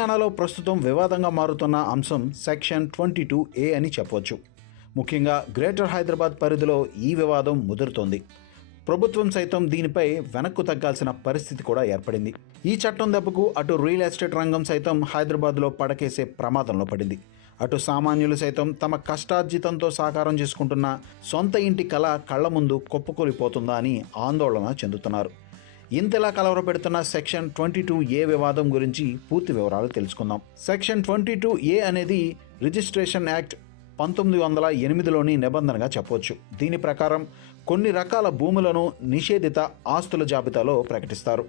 తెలంగాణలో ప్రస్తుతం వివాదంగా మారుతున్న అంశం సెక్షన్ 22A అని చెప్పవచ్చు. ముఖ్యంగా గ్రేటర్ హైదరాబాద్ పరిధిలో ఈ వివాదం ముదురుతోంది. ప్రభుత్వం సైతం దీనిపై వెనక్కు తగ్గాల్సిన పరిస్థితి కూడా ఏర్పడింది. ఈ చట్టం దెబ్బకు అటు రియల్ ఎస్టేట్ రంగం సైతం హైదరాబాద్లో పడకేసే ప్రమాదంలో పడింది. అటు సామాన్యులు సైతం తమ కష్టార్జితంతో సాకారం చేసుకుంటున్న సొంత ఇంటి కళ కళ్ల ముందు కుప్పకూలిపోతుందా అని ఆందోళన చెందుతున్నారు. ఇంతలా కలవరపెడుతున్న సెక్షన్ 22A వివాదం గురించి పూర్తి వివరాలు తెలుసుకుందాం. సెక్షన్ 22A అనేది రిజిస్ట్రేషన్ యాక్ట్ 1908లోని నిబంధనగా చెప్పవచ్చు. దీని ప్రకారం కొన్ని రకాల భూములను నిషేధిత ఆస్తుల జాబితాలో ప్రకటిస్తారు.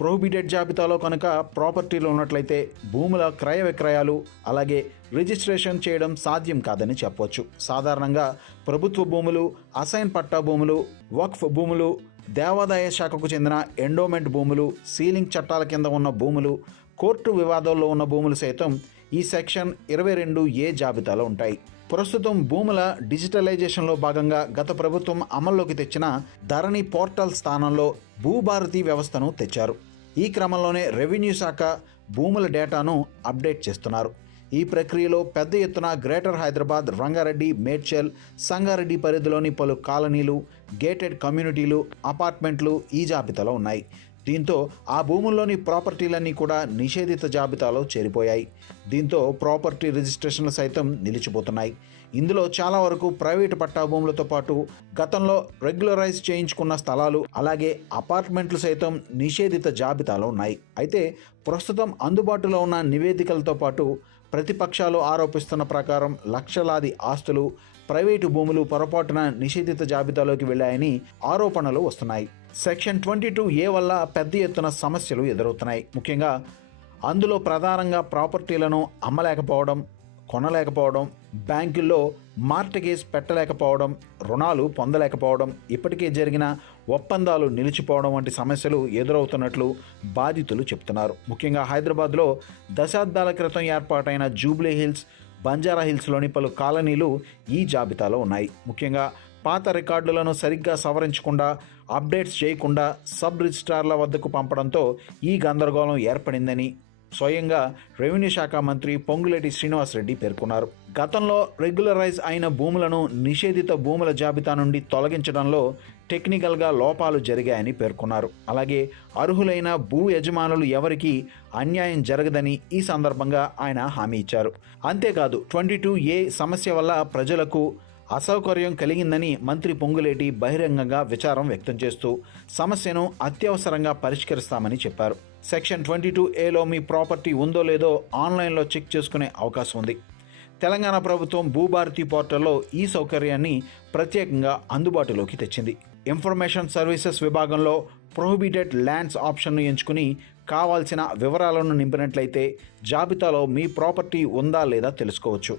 ప్రొహిబిటెడ్ జాబితాలో కనుక ప్రాపర్టీలు ఉన్నట్లయితే భూముల క్రయ విక్రయాలు అలాగే రిజిస్ట్రేషన్ చేయడం సాధ్యం కాదని చెప్పవచ్చు. సాధారణంగా ప్రభుత్వ భూములు, అసైన్ పట్టా భూములు, వక్ఫ్ భూములు, దేవాదాయ శాఖకు చెందిన ఎండోమెంట్ భూములు, సీలింగ్ చట్టాల కింద ఉన్న భూములు, కోర్టు వివాదాల్లో ఉన్న భూములు సైతం ఈ సెక్షన్ 22A జాబితాలో ఉంటాయి. ప్రస్తుతం భూముల డిజిటలైజేషన్లో భాగంగా గత ప్రభుత్వం అమల్లోకి తెచ్చిన ధరణి పోర్టల్ స్థానంలో భూభారతి వ్యవస్థను తెచ్చారు. ఈ క్రమంలోనే రెవెన్యూ శాఖ భూముల డేటాను అప్డేట్ చేస్తున్నారు. ఈ ప్రక్రియలో పెద్ద ఎత్తున గ్రేటర్ హైదరాబాద్, రంగారెడ్డి, మేడ్చల్, సంగారెడ్డి పరిధిలోని పలు కాలనీలు, గేటెడ్ కమ్యూనిటీలు, అపార్ట్మెంట్లు ఈ జాబితాలో ఉన్నాయి. దీంతో ఆ భూముల్లోని ప్రాపర్టీలన్నీ కూడా నిషేధిత జాబితాలో చేరిపోయాయి. దీంతో ప్రాపర్టీ రిజిస్ట్రేషన్లు సైతం నిలిచిపోతున్నాయి. ఇందులో చాలా వరకు ప్రైవేటు పట్టా భూములతో పాటు గతంలో రెగ్యులరైజ్ చేయించుకున్న స్థలాలు అలాగే అపార్ట్మెంట్లు సైతం నిషేధిత జాబితాలో ఉన్నాయి. అయితే ప్రస్తుతం అందుబాటులో ఉన్న నివేదికలతో పాటు ప్రతిపక్షాలు ఆరోపిస్తున్న ప్రకారం లక్షలాది ఆస్తులు, ప్రైవేటు భూములు పొరపాటున నిషేధిత జాబితాలోకి వెళ్ళాయని ఆరోపణలు వస్తున్నాయి. సెక్షన్ 22A వల్ల పెద్ద ఎత్తున సమస్యలు ఎదురవుతున్నాయి. ముఖ్యంగా అందులో ప్రధానంగా ప్రాపర్టీలను అమ్మలేకపోవడం, కొనలేకపోవడం, బ్యాంకుల్లో మార్టిగేజ్ పెట్టలేకపోవడం, రుణాలు పొందలేకపోవడం, ఇప్పటికే జరిగిన ఒప్పందాలు నిలిచిపోవడం వంటి సమస్యలు ఎదురవుతున్నట్లు బాధితులు చెప్తున్నారు. ముఖ్యంగా హైదరాబాద్లో దశాబ్దాల క్రితం ఏర్పాటైన జూబ్లీ హిల్స్, బంజారా హిల్స్లోని పలు కాలనీలు ఈ జాబితాలో ఉన్నాయి. ముఖ్యంగా పాత రికార్డులను సరిగ్గా సవరించకుండా, అప్డేట్స్ చేయకుండా సబ్ రిజిస్ట్రార్ల వద్దకు పంపడంతో ఈ గందరగోళం ఏర్పడిందని స్వయంగా రెవెన్యూ శాఖ మంత్రి పొంగులేటి శ్రీనివాసరెడ్డి పేర్కొన్నారు. గతంలో రెగ్యులరైజ్ అయిన భూములను నిషేధిత భూముల జాబితా నుండి తొలగించడంలో టెక్నికల్గా లోపాలు జరిగాయని పేర్కొన్నారు. అలాగే అర్హులైన భూ యజమానులు ఎవరికీ అన్యాయం జరగదని ఈ సందర్భంగా ఆయన హామీ ఇచ్చారు. అంతేకాదు 22A సమస్య వల్ల ప్రజలకు అసౌకర్యం కలిగిందని మంత్రి పొంగులేటి బహిరంగంగా విచారం వ్యక్తం చేస్తూ సమస్యను అత్యవసరంగా పరిష్కరిస్తామని చెప్పారు. సెక్షన్ 22Aలో మీ ప్రాపర్టీ ఉందో లేదో ఆన్లైన్లో చెక్ చేసుకునే అవకాశం ఉంది. తెలంగాణ ప్రభుత్వం భూభారతి పోర్టల్లో ఈ సౌకర్యాన్ని ప్రత్యేకంగా అందుబాటులోకి తెచ్చింది. ఇన్ఫర్మేషన్ సర్వీసెస్ విభాగంలో ప్రొహిబిటెడ్ ల్యాండ్స్ ఆప్షన్ను ఎంచుకుని కావాల్సిన వివరాలను నింపినట్లయితే జాబితాలో మీ ప్రాపర్టీ ఉందా లేదా తెలుసుకోవచ్చు.